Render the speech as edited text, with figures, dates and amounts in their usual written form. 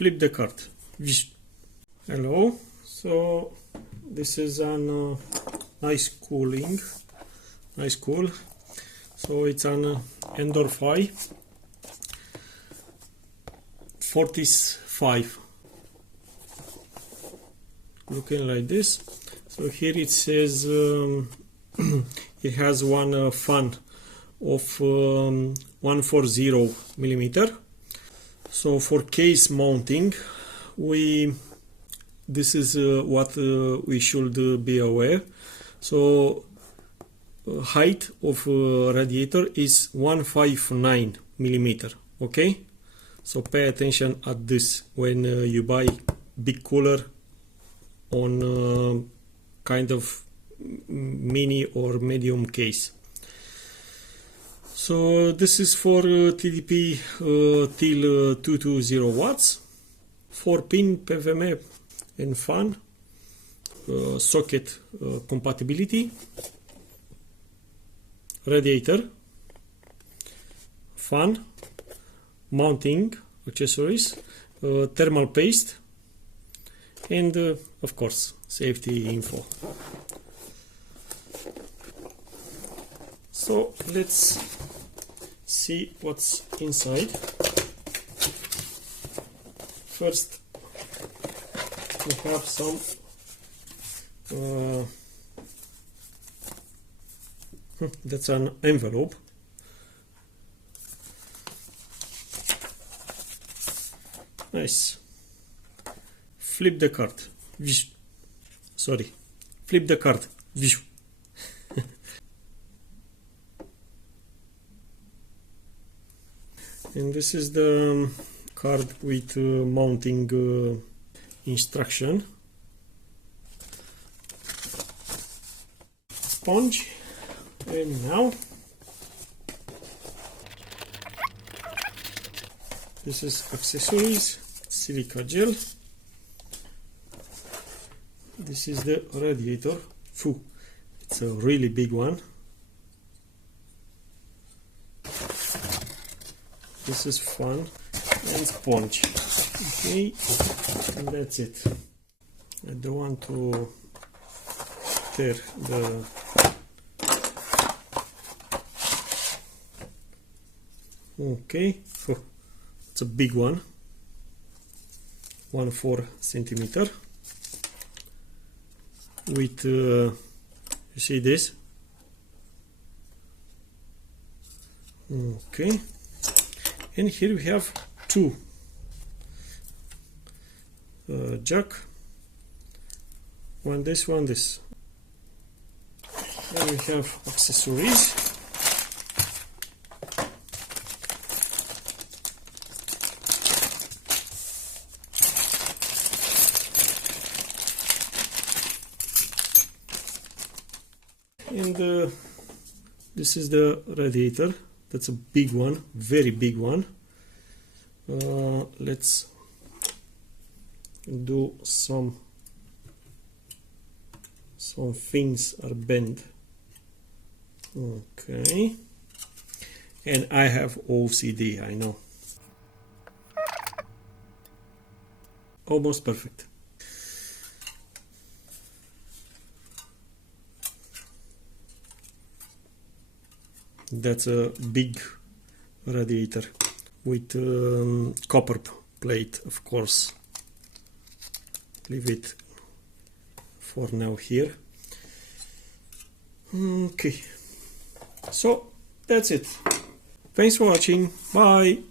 flip the card. Hello. So this is an nice cool. So it's an Endorphi Fortis 5. Looking like this. So here it says it has one fan of 140 millimeter. So for case mounting, this is what we should be aware. So height of radiator is 159 millimeter. Okay, so pay attention at this when you buy big cooler on kind of mini or medium case. So this is for TDP till 220 watts, 4-pin PWM and fan, socket compatibility, radiator, fan, mounting accessories, thermal paste, and of course safety info. So let's see what's inside. First we have some that's an envelope. Nice. Flip the card. Sorry. Flip the card. And this is the card with mounting instruction. Sponge. And now this is accessories, silica gel. This is the radiator. Phew, it's a really big one. This is fan and sponge. Okay, and that's it. I don't want to tear the okay. Oh, it's a big one. 1.4 centimeter. With you see this? Okay. And here we have two jack, one this, one this. Then we have accessories. And this is the radiator. That's a big one, very big one. Let's do some things are bent. Okay, and I have OCD, I know. Almost perfect. That's a big radiator with copper plate, of course. Leave it for now here. Okay, so that's it. Thanks for watching. Bye.